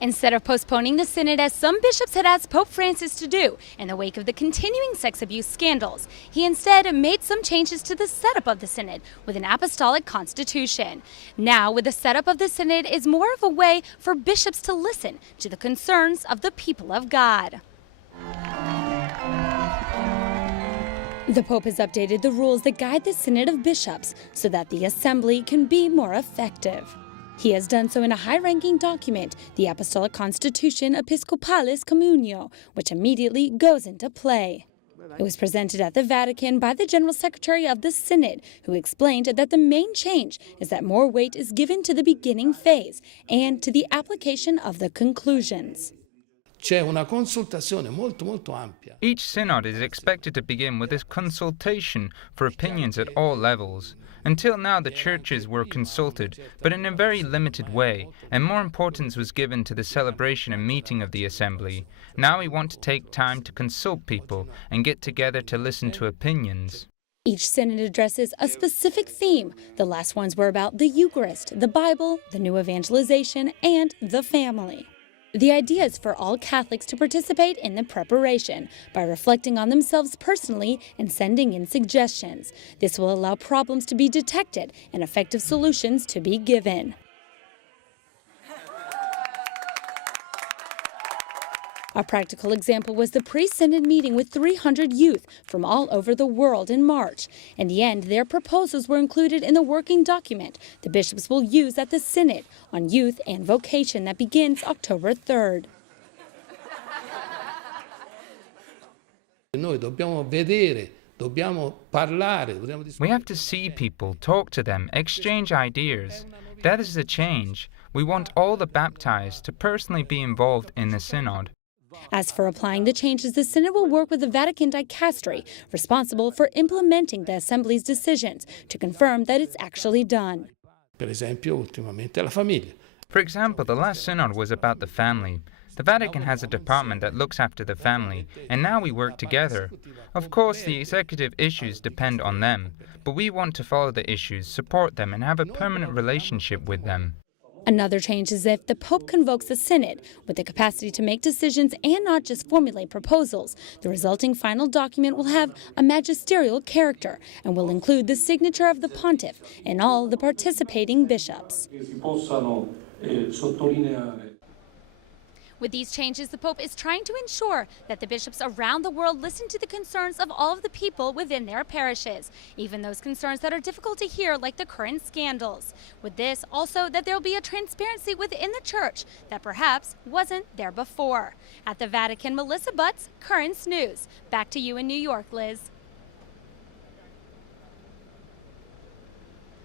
Instead of postponing the synod as some bishops had asked Pope Francis to do in the wake of the continuing sex abuse scandals, he instead made some changes to the setup of the synod with an apostolic constitution. Now, with the setup of the synod is more of a way for bishops to listen to the concerns of the people of God. The Pope has updated the rules that guide the Synod of Bishops so that the assembly can be more effective. He has done so in a high-ranking document, the Apostolic Constitution Episcopalis Communio, which immediately goes into play. It was presented at the Vatican by the General Secretary of the Synod, who explained that the main change is that more weight is given to the beginning phase and to the application of the conclusions. Each synod is expected to begin with this consultation for opinions at all levels. Until now, the churches were consulted, but in a very limited way, and more importance was given to the celebration and meeting of the assembly. Now we want to take time to consult people and get together to listen to opinions. Each synod addresses a specific theme. The last ones were about the Eucharist, the Bible, the new evangelization, and the family. The idea is for all Catholics to participate in the preparation by reflecting on themselves personally and sending in suggestions. This will allow problems to be detected and effective solutions to be given. A practical example was the pre-synod meeting with 300 youth from all over the world in March. In the end, their proposals were included in the working document the bishops will use at the synod on youth and vocation that begins October 3rd. We have to see people, talk to them, exchange ideas. That is the change. We want all the baptized to personally be involved in the synod. As for applying the changes, the Synod will work with the Vatican dicastery responsible for implementing the Assembly's decisions to confirm that it's actually done. For example, the last synod was about the family. The Vatican has a department that looks after the family, and now we work together. Of course, the executive issues depend on them, but we want to follow the issues, support them, and have a permanent relationship with them. Another change is if the Pope convokes a synod with the capacity to make decisions and not just formulate proposals. The resulting final document will have a magisterial character and will include the signature of the pontiff and all the participating bishops. With these changes, the Pope is trying to ensure that the bishops around the world listen to the concerns of all of the people within their parishes, even those concerns that are difficult to hear, like the current scandals. With this, also that there will be a transparency within the church that perhaps wasn't there before. At the Vatican, Melissa Butts, Currents News. Back to you in New York, Liz.